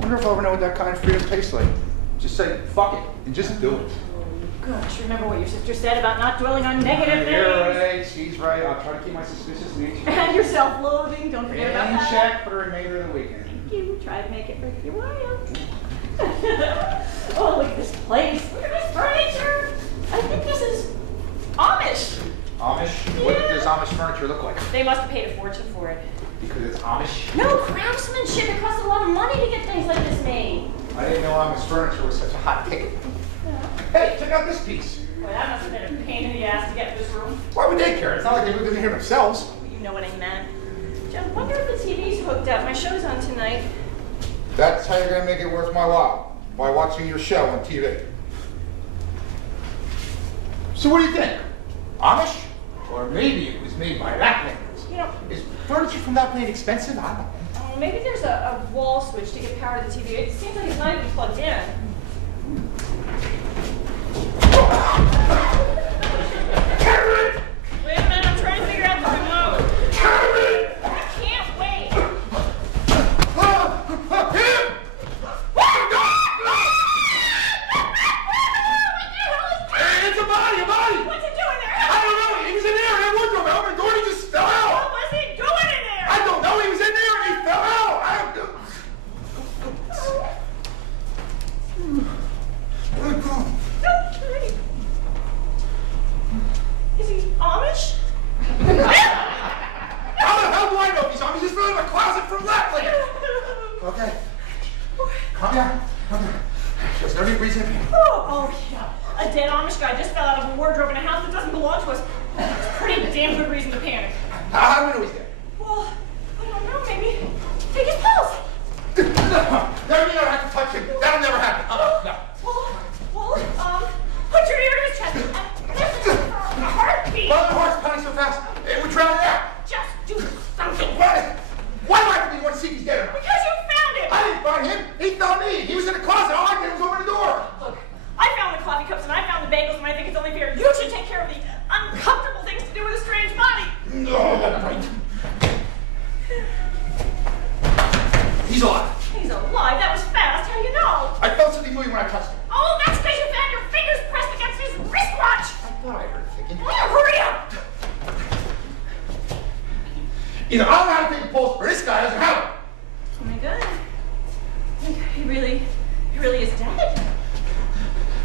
wonder if I'll ever know what that kind of freedom tastes like. Just say, fuck it, and just do it. Gosh, remember what your sister said about not dwelling on negative things. You're right, she's right. I'll try to keep my suspicious nature. And your self-loathing, don't forget about that. In check for the remainder of the weekend. Thank you. Try to make it worth your while. Oh, look at this place. Look at this furniture. I think this is Amish. Amish? Yeah. What does Amish furniture look like? They must have paid a fortune for it. Because it's Amish? No, craftsmanship. It costs a lot of money to get things like this made. I didn't know Amish furniture was such a hot ticket. Yeah. Hey, check out this piece. Boy, that must have been a pain in the ass to get this room. Why would they care? It's not like they moved in here themselves. You know what I meant. I wonder if the TV's hooked up. My show's on tonight. That's how you're going to make it worth my while. By watching your show on TV. So what do you think? Amish? Or maybe it was made by Laplanders. You know, is furniture from that plane expensive? I don't know. Maybe there's a wall switch to get power to the TV. It seems like it's not even plugged in. Karen! Wait a minute, I'm trying to figure out the remote. Karen! I can't wait. Him! Hey, it's a body, a body! What's it doing there? I don't know. He was in there in that wardrobe. I opened the door and he just fell out. What was he doing in there? I don't know. He was in there and he fell out. Is he Amish? How the hell do I know he's Amish? He's from a closet from Lapland. Okay. Calm down. Calm down. There's no reason to panic. Oh, yeah. A dead Amish guy just fell out of a wardrobe in a house that doesn't belong to us. It's a pretty damn good reason to panic. How do we know he's dead? Well, I don't know, maybe. Take his pulse. No, you don't have to touch him. That'll never happen. No. Put your ear to his chest. This is a heartbeat. Why the horse pounding so fast? It would drown it out. Just do something. Why do I have to be one to see if he's dead or not? Because you found him. I didn't find him. He found me. He was in the closet. All I did was open the door. Look, I found the coffee cups and I found the bagels, and I think it's only fair you should take care of the uncomfortable things to do with a strange body. No, right. He's alive. He's alive. That was fast. How do you know? I felt something moving when I touched him. Oh, that's because you found your fingers pressed against his wristwatch. I thought I heard thinking. Hurry up. Either I don't know how to take a pulse, or this guy doesn't have it. Oh my God. He really is dead.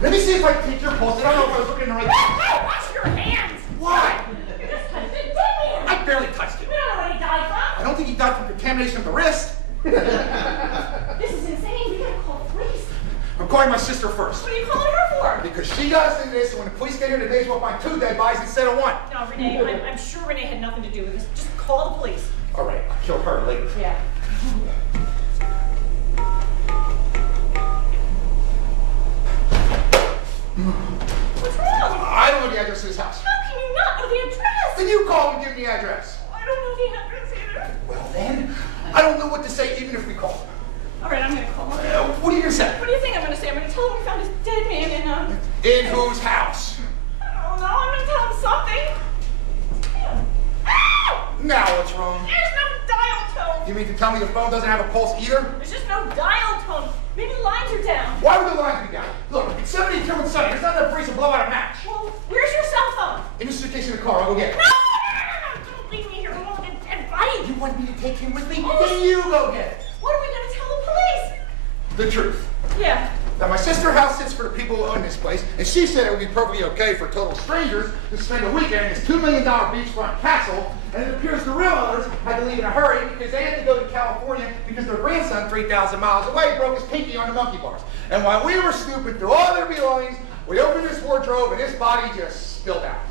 Let me see if I can take your pulse. I don't know if I was looking in the right place. Hey, wash your hands. Why? You just touched a dead man. I barely touched him. We don't know what he died from. I don't think he died from contamination of the wrist. This is insane. We gotta call the police. I'm calling my sister first. What are you calling her for? Because she got us into this, and when the police get here today, she'll find 2 dead bodies instead of 1. No, Renee, I'm sure Renee had nothing to do with this. Just call the police. All right, I'll kill her later. Yeah. What's wrong? I don't know the address of his house. How can you not know the address? Then you call and give me the address. I don't know the address either. Well then, I don't know what to say even if we call him. All right, I'm gonna call him. What are you gonna say? What do you think I'm gonna say? I'm gonna tell him we found this dead man In whose house? I don't know. I'm gonna tell him something. Ow! Now what's wrong? There's no dial tone. You mean to tell me the phone doesn't have a pulse either? There's just no dial tone. Maybe the lines are down. Why would the lines be down? Look, it's 72 and sunny. There's not enough breeze to blow out a match. Well, where's your cell phone? In the suitcase in the car, I'll go get it. No! Don't leave me here alone with a dead body. You want me to take him with me? Oh. Then you go get it. What are we gonna tell the police? The truth. Yeah. Now, my sister house sits for the people who own this place, and she said it would be perfectly okay for total strangers to spend a weekend in this $2 million beachfront castle, and it appears the real owners had to leave in a hurry because they had to go to California because their grandson, 3,000 miles away, broke his pinky on the monkey bars. And while we were snooping through all their belongings, we opened this wardrobe, and this body just spilled out.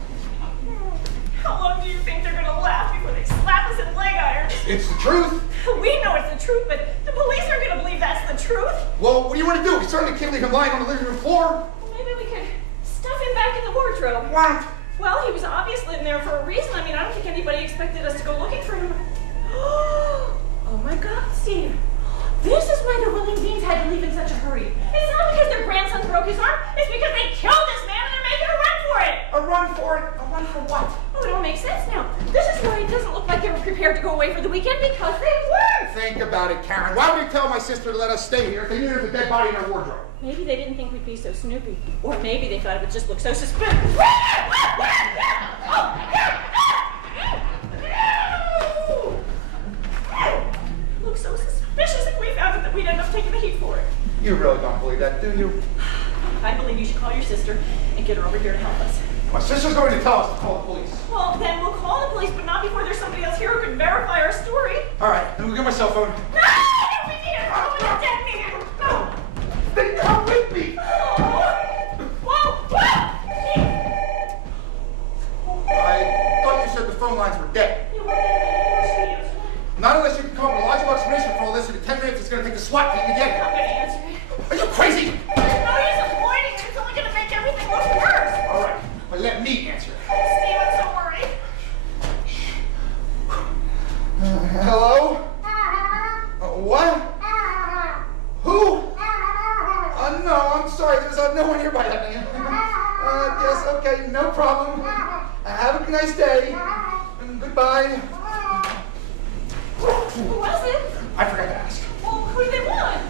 How long do you think they're gonna last before they slap us in leg irons? It's the truth. We know it's the truth, but the police aren't gonna believe that's the truth. Well, what do you want to do? We certainly can't leave him lying on the living room floor. Well, maybe we could stuff him back in the wardrobe. What? Well, he was obviously in there for a reason. I mean, I don't think anybody expected us to go looking for him. Oh my God, Steve. This is why the Willing Beans had to leave in such a hurry. It's not because their grandson broke his arm. It's because they killed this man and they're making a run for it. A run for it? A run for what? Oh, it all makes sense now. This is why it doesn't look like they were prepared to go away for the weekend, because they weren't. Think about it, Karen. Why would they tell my sister to let us stay here if they knew there was a dead body in her wardrobe? Maybe they didn't think we'd be so snoopy. Or maybe they thought it would just look so suspicious. Look so suspicious if we found it that we'd end up taking the heat for it. You really don't believe that, do you? I believe you should call your sister and get her over here to help us. My sister's going to tell us to call the police. Well, then we'll call the police, but not before there's somebody else here who can verify our story. All right, then we'll get my cell phone. No! We need it! Oh, it's a dead man! No! Then come with me! Whoa! Whoa! I thought you said the phone lines were dead. Not unless you can come up with a logical explanation for all this. In 10 minutes, it's going to take the SWAT team to get I'm here. gonna answer it. Are you crazy? No use avoiding it. It's only gonna make everything much worse. All right, but let me answer. Steve, I'm so worried. Hello? What? Who? No, I'm sorry. There's no one here by that name. Yes, okay, no problem. Have a nice day. Goodbye. Who was it? I forgot to ask. Well, who did they want?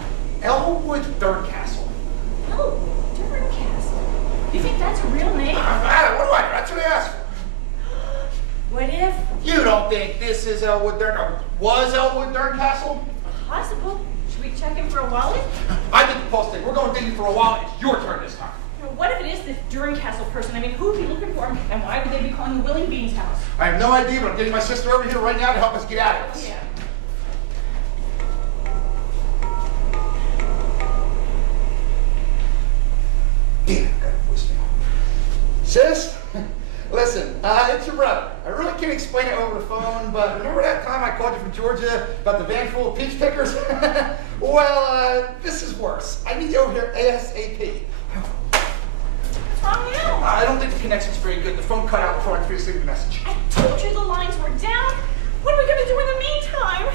Elwood Third Castle. Oh, different cast. Do you think that's a real name? What do I? That's what I asked for. What if? You don't think this is Elwood Third? Or was Elwood Third Castle? Possible. Should we check him for a wallet? I think the post thing. We're going digging for a while. It's your turn this time. Now, what if it is this Durncastle person? I mean, who would be looking for him, and why would they be calling the Willing Beans house? I have no idea, but I'm getting my sister over here right now to help us get out of this. Yeah. Damn, got a voicemail. Sis, listen, it's your brother. I really can't explain it over the phone, but remember that time I called you from Georgia about the van full of peach pickers? Well, this is worse. I need you over here ASAP. What's wrong now? I don't think the connection's very good. The phone cut out before I could leave the message. I told you the lines were down. What are we gonna do in the meantime?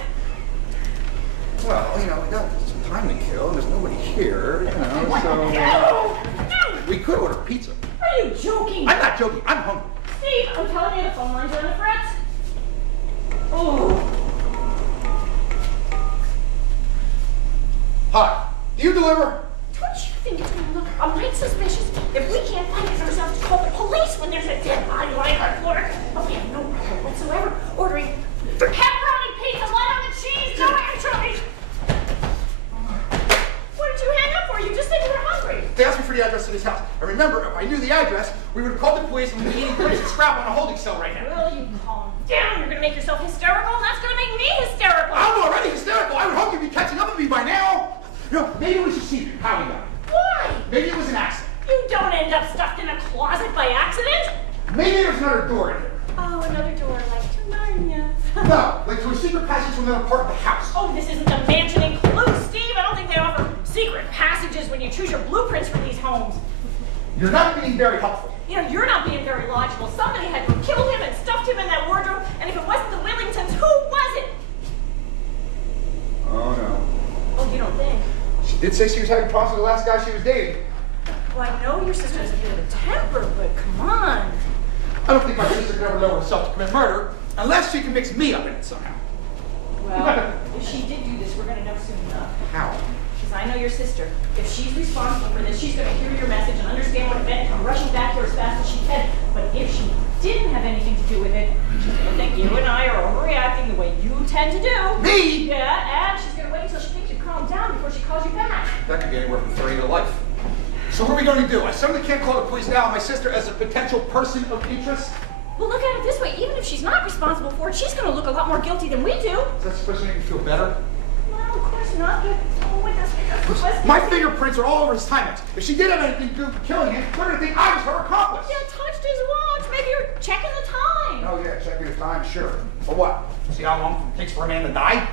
Well, you know, we got some time to kill, and there's nobody here, you know, so... No! We could order pizza. Are you joking? I'm not joking. I'm hungry. Steve, I'm telling you, the phone lines are on the frets. Oh. Hi. Do you deliver? Don't you think it's gonna look a mite suspicious if we can't find it ourselves to call the police when there's a dead body lying on the floor? But we have no problem whatsoever ordering pepperoni pizza, light on the cheese, no anchovies. What did you hang up for? You just said you were hungry. They asked me for the address of this house. And remember, if I knew the address, we would have called the police and we'd be eating British scrap on a holding cell right now. Will you calm down? You're gonna make yourself hysterical, and that's gonna make me hysterical. I'm already hysterical. I would hope you'd be catching up with me by now. You know, maybe we should see how we got it. Why? Maybe it was an accident. You don't end up stuffed in a closet by accident. Maybe there's another door in here. Oh, another door like to Narnia. No, like to a secret passage from another part of the house. Oh, this isn't a mansion in Clue, Steve. I don't think they offer secret passages when you choose your blueprints for these homes. You're not being very helpful. You know, you're not being very logical. Somebody had killed him and stuffed him in that wardrobe, and if it wasn't the Willingtons, who was it? Oh, no. Oh, you don't think? She did say she was having problems with the last guy she was dating. Well, I know your sister has a bit of a temper, but come on. I don't think my sister could ever lower herself to commit murder unless she can mix me up in it somehow. Well, if she did do this, we're going to know soon enough. How? Because I know your sister. If she's responsible for this, she's going to hear your message and understand what it meant and come rushing back here as fast as she can. But if she didn't have anything to do with it, she's going to think you and I are overreacting the way you tend to do. Me? Yeah, and she's going to wait until she thinks you've calmed down before she calls you back. That could be anywhere from 30 to life. So what are we going to do? I certainly can't call the police now on my sister as a potential person of interest. Well, look at it this way. Even if she's not responsible for it, she's going to look a lot more guilty than we do. Is that supposed to make me feel better? Well, of course not, but oh my gosh, My fingerprints are all over his Timex. If she did have anything to do with killing him, they're going to think I was her accomplice. You touched his watch. Maybe you're checking the time. Oh, yeah, checking the time, sure. For what? See how long it takes for a man to die?